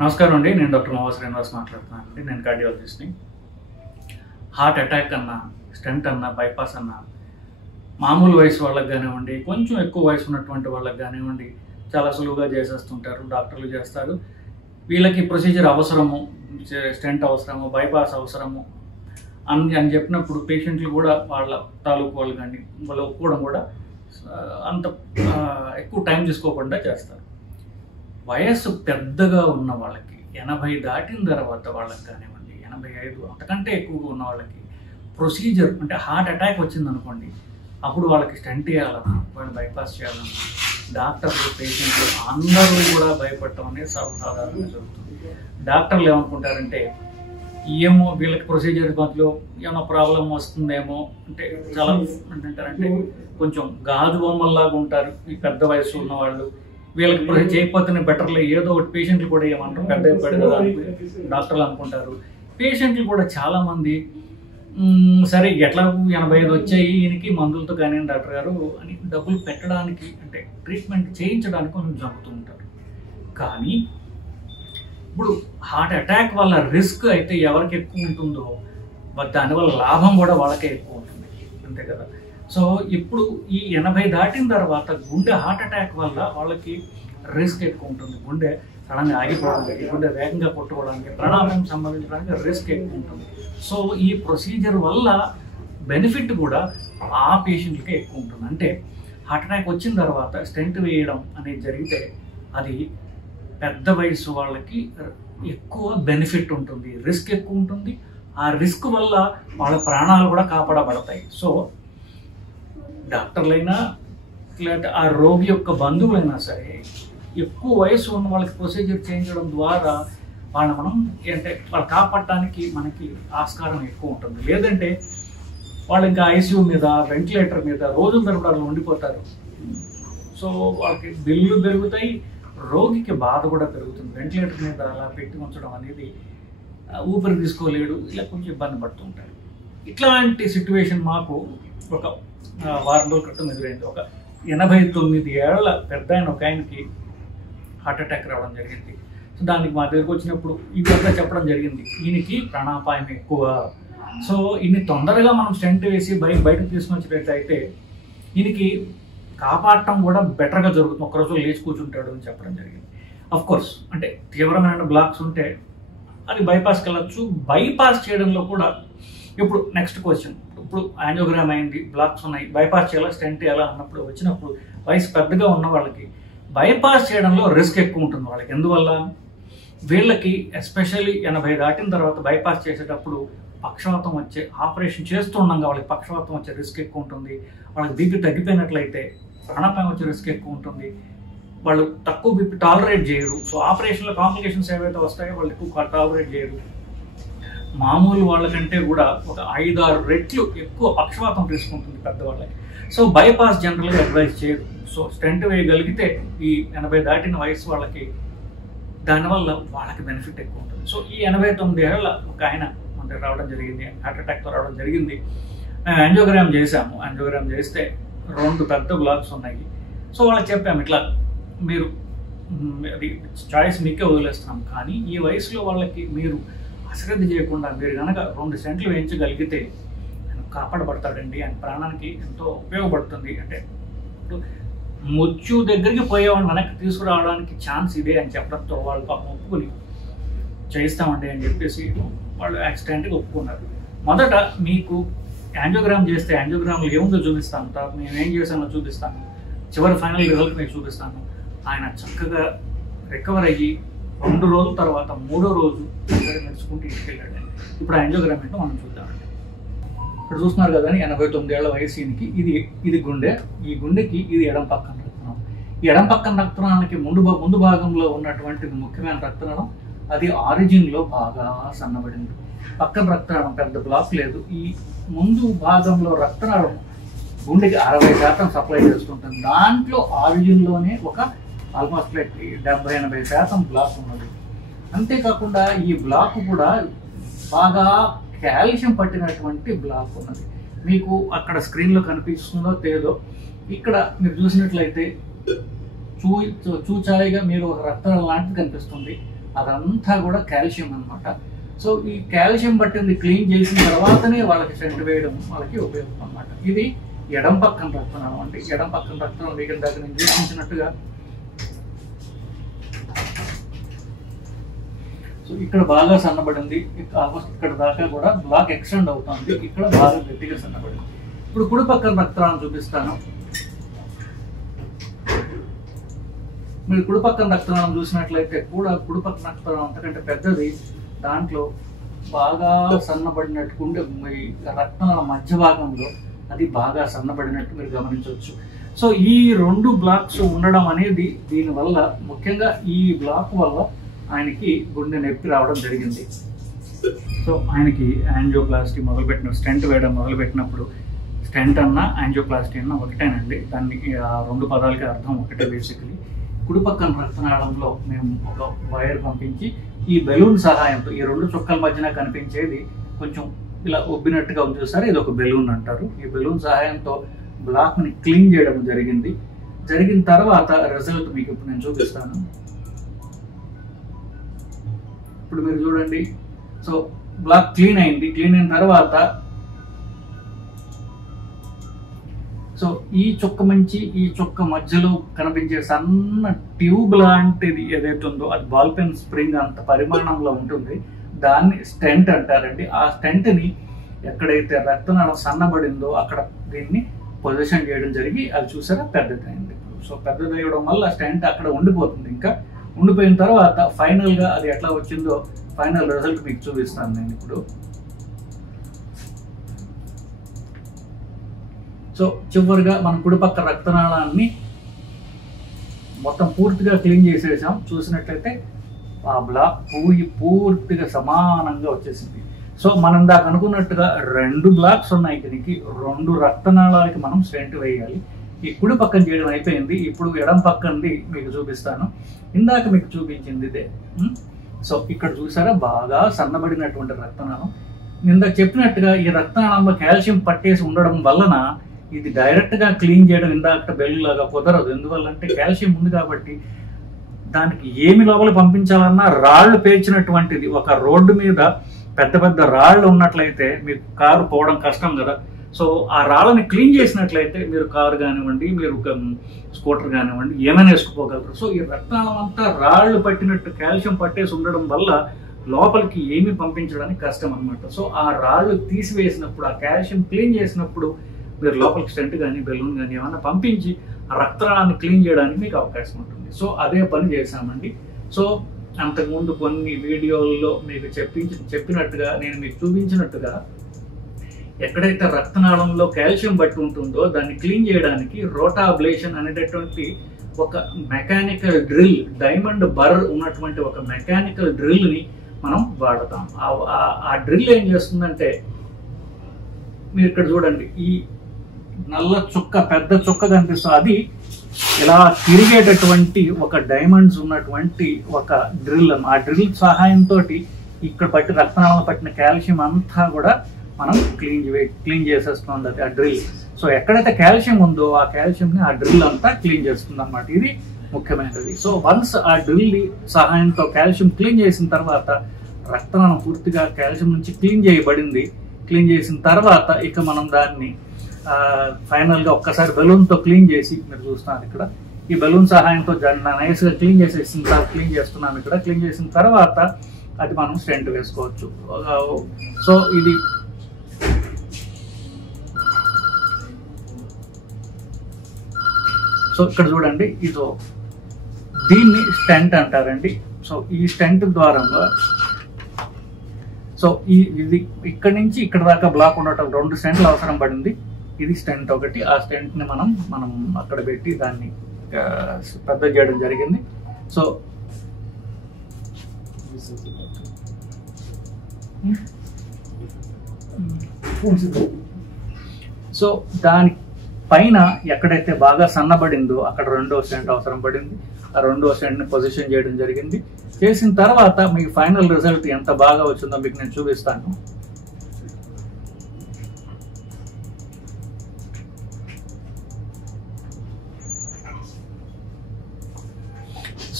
నమస్కారం అండి. నేను డాక్టర్ మోహన్ శ్రీనివాస్ మాట్లాడుతున్నాను అండి. నేను కార్డియాలజిస్ట్ని. హార్ట్ అటాక్ అన్నా, స్టెంట్ అన్నా, బైపాస్ అన్నా మామూలు వయసు వాళ్ళకి కానివ్వండి, కొంచెం ఎక్కువ వయసు ఉన్నటువంటి వాళ్ళకి కానివ్వండి చాలా సులువుగా చేసేస్తుంటారు, డాక్టర్లు చేస్తారు. వీళ్ళకి ప్రొసీజర్ అవసరము, స్టెంట్ అవసరము, బైపాస్ అవసరము అని చెప్పినప్పుడు పేషెంట్లు కూడా వాళ్ళ తాలూకు వాళ్ళు కానీ వాళ్ళు ఒప్పుకోవడం కూడా అంత ఎక్కువ టైం తీసుకోకుండా చేస్తారు. వయస్సు పెద్దగా ఉన్న వాళ్ళకి 80 దాటిన తర్వాత వాళ్ళకి కానివ్వండి, 85 అంతకంటే ఎక్కువగా ఉన్న వాళ్ళకి ప్రొసీజర్ అంటే హార్ట్ అటాక్ వచ్చిందనుకోండి, అప్పుడు వాళ్ళకి స్టెంట్ చేయాలన్నా, వాళ్ళు బైపాస్ చేయాలన్నా డాక్టర్లు, పేషెంట్లు అందరూ కూడా భయపడటం అనేది సర్వసాధారణంగా జరుగుతుంది. డాక్టర్లు ఏమనుకుంటారంటే ఏమో వీళ్ళకి ప్రొసీజర్ మధ్యలో ఏమైనా ప్రాబ్లం వస్తుందేమో, అంటే చాలా ఏంటంటారంటే కొంచెం గాజు బొమ్మల్లాగా ఉంటారు ఈ పెద్ద వయసు ఉన్నవాళ్ళు. వీళ్ళకి చేయకపోతేనే బెటర్లే, ఏదో ఒకటి పేషెంట్లు కూడా ఏమంటారు పెద్ద కదా డాక్టర్లు అనుకుంటారు. పేషెంట్లు కూడా చాలామంది సరే ఎట్లా 85 వచ్చాయి ఈయనకి మందులతో కానీ డాక్టర్ గారు అని డబ్బులు పెట్టడానికి అంటే ట్రీట్మెంట్ చేయించడానికి కొంచెం జరుగుతూ ఉంటారు. కానీ ఇప్పుడు హార్ట్ అటాక్ వల్ల రిస్క్ అయితే ఎవరికి ఎక్కువ ఉంటుందో దానివల్ల లాభం కూడా వాళ్ళకే ఎక్కువ ఉంటుంది, అంతే కదా. సో ఇప్పుడు ఈ 80 దాటిన తర్వాత గుండె హార్ట్ అటాక్ వల్ల వాళ్ళకి రిస్క్ ఎక్కువ ఉంటుంది. గుండె సడన్గా ఆగిపోవడానికి, గుండె వేగంగా కొట్టుకోవడానికి, ప్రాణాపాయం సంబంధించడానికి రిస్క్ ఎక్కువ ఉంటుంది. సో ఈ ప్రొసీజర్ వల్ల బెనిఫిట్ కూడా ఆ పేషెంట్లకే ఎక్కువ ఉంటుంది. అంటే హార్ట్ అటాక్ వచ్చిన తర్వాత స్టెంట్ వేయడం అనేది జరిగితే అది పెద్ద వయసు వాళ్ళకి ఎక్కువ బెనిఫిట్ ఉంటుంది, రిస్క్ ఎక్కువ ఉంటుంది. ఆ రిస్క్ వల్ల వాళ్ళ ప్రాణాలు కూడా కాపాడబడతాయి. సో డాక్టర్లైనా లేకపోతే ఆ రోగి యొక్క బంధువులైనా సరే ఎక్కువ వయసు ఉన్న వాళ్ళకి ప్రొసీజర్ చేయించడం ద్వారా వాళ్ళని మనం అంటే వాళ్ళు కాపాడటానికి మనకి ఆస్కారం ఎక్కువ ఉంటుంది. లేదంటే వాళ్ళు ఇంకా ఐసీయూ మీద, వెంటిలేటర్ మీద రోజుల తరబడి ఉండిపోతారు. సో వాళ్ళకి బిల్లు పెరుగుతాయి, రోగికి బాధ కూడా పెరుగుతుంది. వెంటిలేటర్ మీద అలా పెట్టి ఉంచడం అనేది ఊపిరి తీసుకోలేడు, ఇలా కొంచెం ఇబ్బంది పడుతూ ఉంటారు. ఇట్లాంటి సిచ్యువేషన్ మాకు ఒక వారం రోజుల క్రితం ఎదురైంది. ఒక 89 ఏళ్ల పెద్ద ఒక ఆయనకి హార్ట్ అటాక్ రావడం జరిగింది. సో దానికి మా దగ్గరకు వచ్చినప్పుడు ఇదంతా చెప్పడం జరిగింది, ఈయనకి ప్రాణాపాయం ఎక్కువ. సో ఇన్ని తొందరగా మనం స్టెంట్ వేసి బయటకు తీసుకుని వచ్చినట్లయితే ఈయనకి కాపాడటం కూడా బెటర్గా జరుగుతుంది, ఒక రోజు లేచి కూర్చుంటాడు అని చెప్పడం జరిగింది. అఫ్ కోర్స్ అంటే తీవ్రమైన బ్లాక్స్ ఉంటే అది బైపాస్కి వెళ్ళచ్చు. బైపాస్ చేయడంలో కూడా ఇప్పుడు నెక్స్ట్ క్వశ్చన్, ఇప్పుడు యాంజియోగ్రామ్ అయింది, బ్లాక్స్ ఉన్నాయి, బైపాస్ చేయాలా, స్టెంట్ చేయాలా అన్నప్పుడు వచ్చినప్పుడు వయసు పెద్దగా ఉన్న వాళ్ళకి బైపాస్ చేయడంలో రిస్క్ ఎక్కువ ఉంటుంది వాళ్ళకి. ఎందువల్ల వీళ్ళకి ఎస్పెషల్లీ 80 దాటిన తర్వాత బైపాస్ చేసేటప్పుడు పక్షవాతం వచ్చే, ఆపరేషన్ చేస్తూ ఉండగా వాళ్ళకి పక్షవాతం వచ్చే రిస్క్ ఎక్కువ ఉంటుంది. వాళ్ళకి బీపీ తగ్గిపోయినట్లయితే ప్రాణాపాయం వచ్చే రిస్క్ ఎక్కువ ఉంటుంది. వాళ్ళు తక్కువ బీపీ టాలరేట్ చేయరు. సో ఆపరేషన్లో కాంప్లికేషన్స్ ఏవైతే వస్తాయో వాళ్ళు ఎక్కువ టాలరేట్ చేయరు. మామూలు వాళ్ళకంటే కూడా ఒక 5-6 రెట్లు ఎక్కువ పక్షవాతం తీసుకుంటుంది పెద్దవాళ్ళకి. సో బైపాస్ జనరల్గా అడ్వైజ్ చేయరు. సో స్టెంట్ వేయగలిగితే ఈ 80 దాటిన వయసు వాళ్ళకి దానివల్ల వాళ్ళకి బెనిఫిట్ ఎక్కువ ఉంటుంది. సో ఈ 89 ఏళ్ళ ఒక ఆయన అంటే రావడం జరిగింది, హార్ట్ అటాక్తో రావడం జరిగింది. మేము యాంజియోగ్రామ్ చేసాము. యాంజియోగ్రామ్ చేస్తే 2 పెద్ద బ్లాక్స్ ఉన్నాయి. సో వాళ్ళకి చెప్పాము, ఇట్లా మీరు అది చాయిస్ మీకే వదిలేస్తున్నాం, కానీ ఈ వయసులో వాళ్ళకి మీరు అశ్రద్ధ చేయకుండా మీరు కనుక 2 స్టెంట్లు వేయించగలిగితే ఆయన కాపాడబడతాడండి, ఆయన ప్రాణానికి ఎంతో ఉపయోగపడుతుంది. అంటే మృత్యు దగ్గరికి పోయేవాడిని వెనక్కి తీసుకురావడానికి ఛాన్స్ ఇదే అని చెప్పడంతో వాళ్ళు పాపం ఒప్పుకుని చేయిస్తామండి అని చెప్పేసి వాళ్ళు యాక్సిడెంట్గా ఒప్పుకున్నారు. మొదట మీకు యాంజియోగ్రామ్ చేస్తే యాంజియోగ్రామ్లో ఏముందో చూపిస్తాను, తర్వాత మేము ఏం చేసామో చూపిస్తాను, చివరి ఫైనల్ రిజల్ట్ మీకు చూపిస్తాను. ఆయన చక్కగా రికవర్ అయ్యి 2 రోజుల తర్వాత 3వ రోజు నడుచుకుంటూ ఇంటికి వెళ్ళాడు. ఇప్పుడు యాంజియోగ్రామ్ ఏంటో మనం చూద్దామండి. ఇక్కడ చూస్తున్నారు కదా, 89 ఏళ్ల వయసు ఈయనకి. ఇది గుండె, ఈ గుండెకి ఇది ఎడం పక్కన రక్తనాళం. ఈ ఎడం పక్కన రక్తనాళానికి ముందు భాగంలో ఉన్నటువంటి ముఖ్యమైన రక్తనాళం అది ఆరిజిన్లో బాగా సన్నబడింది. పక్కన రక్తనాళం పెద్ద బ్లాక్ లేదు. ఈ ముందు భాగంలో రక్తనాళం గుండెకి 60% సప్లై చేస్తుంటుంది. దాంట్లో ఆరిజిన్లోనే ఒక ఆల్మోస్ట్ 70-80% బ్లాక్ ఉన్నది. అంతేకాకుండా ఈ బ్లాక్ కూడా బాగా కాల్షియం పట్టినటువంటి బ్లాక్ ఉన్నది. మీకు అక్కడ స్క్రీన్లో కనిపిస్తుందో లేదో, ఇక్కడ మీరు చూసినట్లయితే చూచాయిగా మీరు ఒక రక్తనాళం లాంటిది కనిపిస్తుంది. అదంతా కూడా కాల్షియం అన్నమాట. సో ఈ కాల్షియం పట్టింది క్లీన్ చేసిన తర్వాతనే వాళ్ళకి స్టెంట్ వేయడం వాళ్ళకి ఉపయోగం అన్నమాట. ఇది ఎడం పక్కన రక్తనాళం అంటే ఎడం పక్కన రక్తనాళం దగ్గర దగ్గర నేను చూపించినట్టుగా సో ఇక్కడ బాగా సన్నబడింది, ఆల్మోస్ట్ ఇక్కడ దాకా కూడా బ్లాక్ ఎక్స్టెండ్ అవుతుంది, ఇక్కడ బాగా గట్టిగా సన్నబడింది. ఇప్పుడు కుడి పక్కన రక్తనాళం చూపిస్తాను. మీరు కుడి పక్కన రక్తనాళం చూసినట్లయితే కూడా కుడి పక్కన రక్తనాళం అంతకంటే పెద్దది, దాంట్లో బాగా సన్నబడినట్టు ఉండే రక్తనాళం మధ్య భాగంలో అది బాగా సన్నబడినట్టు మీరు గమనించవచ్చు. సో ఈ 2 బ్లాక్స్ ఉండడం అనేది దీనివల్ల ముఖ్యంగా ఈ బ్లాక్ వల్ల ఆయనకి గుండె నొప్పి రావడం జరిగింది. సో ఆయనకి యాంజియోప్లాస్టీ మొదలుపెట్టిన స్టెంట్ వేయడం మొదలుపెట్టినప్పుడు స్టెంట్ అన్నా యాంజియోప్లాస్టీ అన్నా ఒకటేనండి, దాన్ని 2 పదాలకి అర్థం ఒకటే. బేసికలీ కుడి పక్కన రక్తనాళంలో మేము ఒక వైర్ పంపించి ఈ బెలూన్ సహాయంతో ఈ 2 చుక్కల మధ్యన కనిపించేది కొంచెం ఇలా ఉబ్బినట్టుగా ఉంది చూసారు, ఇది ఒక బెలూన్ అంటారు. ఈ బెలూన్ సహాయంతో బ్లాక్ని క్లీన్ చేయడం జరిగింది. జరిగిన తర్వాత రిజల్ట్ మీకు ఇప్పుడు నేను చూపిస్తాను. ఇప్పుడు మీరు చూడండి, సో బ్లాక్ క్లీన్ అయింది. క్లీన్ అయిన తర్వాత సో ఈ చుక్క నుంచి ఈ చుక్క మధ్యలో కనిపించే సన్న ట్యూబ్ లాంటిది ఏదైతే ఉందో అది బాల్ పెన్ స్ప్రింగ్ అంత పరిమాణంలో ఉంటుంది, దాన్ని స్టెంట్ అంటారండి. ఆ స్టెంట్ని ఎక్కడైతే రక్తనాళం సన్నబడిందో అక్కడ దీన్ని పొజిషన్ చేయడం జరిగి అది చూసారా పెద్దదైంది. సో పెద్దదయ్యడం వల్ల స్టెంట్ అక్కడ ఉండిపోతుంది. ఇంకా ఉండిపోయిన తర్వాత ఫైనల్గా అది ఎట్లా వచ్చిందో ఫైనల్ రిజల్ట్ మీకు చూపిస్తాను నేను ఇప్పుడు. సో చివరిగా మన కుడిపక్క రక్తనాళాన్ని మొత్తం పూర్తిగా క్లీన్ చేసేసాం. చూసినట్లయితే ఆ బ్లాక్ పూర్తిగా సమానంగా వచ్చేసింది. సో మనం దాకా అనుకున్నట్టుగా 2 బ్లాక్స్ ఉన్నాయి, దీనికి 2 రక్తనాళాలకి మనం స్టెంట్ వేయాలి. ఈ కుడి పక్కన చేయడం అయిపోయింది. ఇప్పుడు ఎడం పక్కనది మీకు చూపిస్తాను. ఇందాక మీకు చూపించింది ఇదే. సో ఇక్కడ చూసారా బాగా సన్నబడినటువంటి రక్తనాళం. ఇందాక చెప్పినట్టుగా ఈ రక్తనాళంలో కాల్షియం పట్టేసి ఉండడం వలన ఇది డైరెక్ట్గా క్లీన్ చేయడం ఇందాక బెల్లులాగా కుదరదు. ఎందువల్లంటే కాల్షియం ఉంది కాబట్టి దానికి ఏమి లోపల పంపించాలన్నా రాళ్లు పేర్చినటువంటిది. ఒక రోడ్డు మీద పెద్ద పెద్ద రాళ్ళు ఉన్నట్లయితే మీకు కారు పోవడం కష్టం కదా. సో ఆ రాళ్ళని క్లీన్ చేసినట్లయితే మీరు కారు కానివ్వండి, మీరు స్కూటర్ కానివ్వండి, ఏమైనా వేసుకుపోగలరు. సో ఈ రక్తనాళం అంతా రాళ్ళు పట్టినట్టు కాల్షియం పట్టేసి ఉండడం వల్ల లోపలికి ఏమి పంపించడానికి కష్టం అనమాట. సో ఆ రాళ్ళు తీసివేసినప్పుడు, ఆ కాల్షియం క్లీన్ చేసినప్పుడు మీరు లోపలికి స్టెంట్ కానీ బెలూన్ కానీ ఏమన్నా పంపించి ఆ రక్తనాళాన్ని క్లీన్ చేయడానికి మీకు అవకాశం ఉంటుంది. సో అదే పని చేశామండి. సో అంతకుముందు కొన్ని వీడియోల్లో మీకు చెప్పినట్టుగా నేను మీకు చూపించినట్టుగా ఎక్కడైతే రక్తనాళంలో కాల్షియం బట్టి ఉంటుందో దాన్ని క్లీన్ చేయడానికి రోటా అబ్లేషన్ అనేటటువంటి ఒక మెకానికల్ డ్రిల్, డైమండ్ బర్ ఉన్నటువంటి ఒక మెకానికల్ డ్రిల్ని మనం వాడతాం. ఆ డ్రిల్ ఏం చేస్తుందంటే మీరు ఇక్కడ చూడండి, ఈ నల్ల చుక్క పెద్ద చుక్క కనిపిస్తుంది, అది ఇలా తిరిగేటటువంటి ఒక డైమండ్స్ ఉన్నటువంటి ఒక డ్రిల్. ఆ డ్రిల్ సహాయంతో ఇక్కడ పట్టి రక్తనాళంలో పట్టిన కాల్షియం అంతా కూడా మనం క్లీన్ చేసేస్తుంది అది ఆ డ్రిల్. సో ఎక్కడైతే కాల్షియం ఉందో ఆ కాల్షియంని ఆ డ్రిల్ అంతా క్లీన్ చేస్తుంది అన్నమాట. ఇది ముఖ్యమైనది. సో వన్స్ ఆ డ్రిల్ సహాయంతో కాల్షియం క్లీన్ చేసిన తర్వాత రక్తనాళం పూర్తిగా కాల్షియం నుంచి క్లీన్ చేయబడింది. క్లీన్ చేసిన తర్వాత ఇక మనం దాన్ని ఫైనల్గా ఒక్కసారి బెలూన్తో క్లీన్ చేసి మీరు చూస్తున్నారు ఇక్కడ ఈ బెలూన్ సహాయంతో నైస్గా క్లీన్ చేస్తున్నాను ఇక్కడ. క్లీన్ చేసిన తర్వాత అది మనం స్టెంట్ వేసుకోవచ్చు. సో ఇది సో ఇక్కడ చూడండి, ఇదో దీన్ని స్టెంట్ అంటారండి. సో ఈ స్టెంట్ ద్వారా సో ఇది ఇక్కడ నుంచి ఇక్కడ దాకా బ్లాక్ ఉండటం 2 స్టెంట్లు అవసరం పడింది. ఇది స్టెంట్ ఒకటి. ఆ స్టెంట్ని మనం అక్కడ పెట్టి దాన్ని పెద్ద చేయడం జరిగింది. సో సో దాని పైన ఎక్కడైతే బాగా సన్నబడిందో అక్కడ 2వ స్టెంట్ అవసరం పడింది. ఆ 2వ స్టెంట్ని పొజిషన్ చేయడం జరిగింది. చేసిన తర్వాత మీకు ఫైనల్ రిజల్ట్ ఎంత బాగా వచ్చిందో మీకు నేను చూపిస్తాను.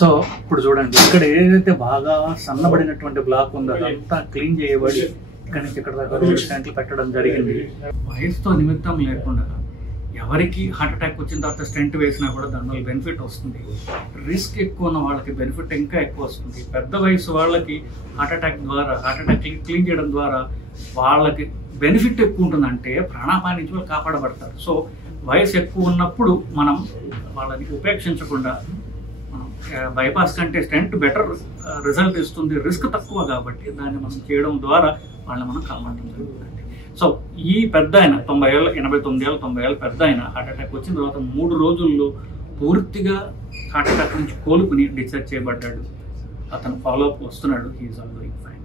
సో ఇప్పుడు చూడండి, ఇక్కడ ఏదైతే బాగా సన్నబడినటువంటి బ్లాక్ ఉందో అదంతా క్లీన్ చేయబడి ఇక్కడ నుంచి ఇక్కడ దాకా స్టెంట్లు పెట్టడం జరిగింది. వయసుతో నిమిత్తం లేకుండా ఎవరికి హార్ట్ అటాక్ వచ్చిన తర్వాత స్టెంట్ వేసినా కూడా దానివల్ల బెనిఫిట్ వస్తుంది. రిస్క్ ఎక్కువ ఉన్న వాళ్ళకి బెనిఫిట్ ఇంకా ఎక్కువ వస్తుంది. పెద్ద వయసు వాళ్ళకి హార్ట్ అటాక్ క్లీన్ చేయడం ద్వారా వాళ్ళకి బెనిఫిట్ ఎక్కువ ఉంటుందంటే ప్రాణాపాయ నుంచి వాళ్ళు కాపాడబడతారు. సో వయసు ఎక్కువ ఉన్నప్పుడు మనం వాళ్ళని ఉపేక్షించకుండా, బైపాస్ కంటే స్టెంట్ బెటర్ రిజల్ట్ ఇస్తుంది, రిస్క్ తక్కువ కాబట్టి దాన్ని మనం చేయడం ద్వారా వాళ్ళని మనం కాపాడడం జరుగుతుంది. సో ఈ పెద్ద ఆయన 90 ఏళ్ళ 89 ఏళ్ళ 90 ఏళ్ళ పెద్ద ఆయన హార్ట్ అటాక్ వచ్చిన తర్వాత 3 రోజుల్లో పూర్తిగా హార్ట్ అటాక్ నుంచి కోలుకుని డిశ్చార్జ్ చేయబడ్డాడు. అతను ఫాలోఅప్ వస్తున్నాడు. He is all doing fine.